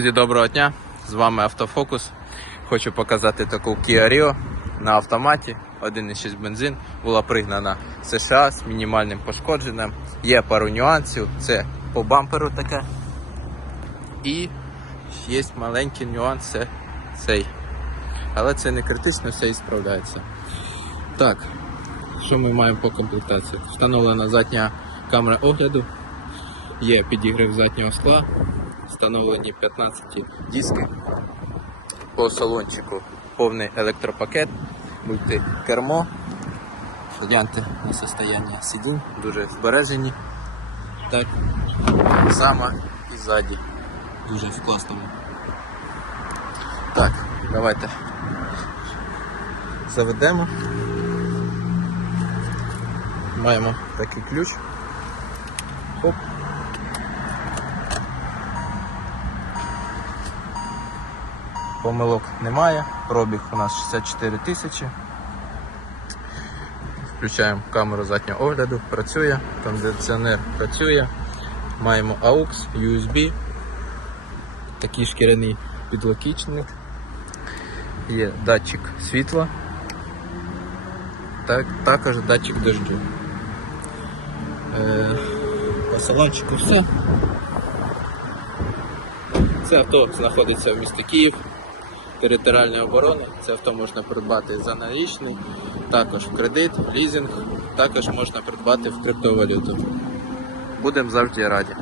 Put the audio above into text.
Друзі, доброго дня! З вами Автофокус. Хочу показати таку Kia Rio на автоматі. 1,6 бензин. Була пригнана з США з мінімальним пошкодженням. Є пару нюансів. Це по бамперу таке. І є маленький нюанс це цей. Але це не критично, все і справляється. Так, що ми маємо по комплектації? Встановлена задня камера огляду. Є підігрів заднього скла, встановлені 15 диски. По салончику повний електропакет, мультикермо. Гляньте на состояння сидінь, дуже збережені. Так само і ззаді. Дуже в класному. Так, давайте заведемо. Маємо такий ключ. Хоп. Помилок немає, пробіг у нас 64 тисячі. Включаємо камеру заднього огляду, працює, кондиціонер працює. Маємо AUX, USB, такий шкіряний підлокічник, є датчик світла, так, також датчик дождю. Е, по салончику все. Це авто знаходиться в місті Київ, територіальної оборони. Це авто можна придбати за налічний, також в кредит, лізинг, також можна придбати в криптовалюту. Будемо завжди раді.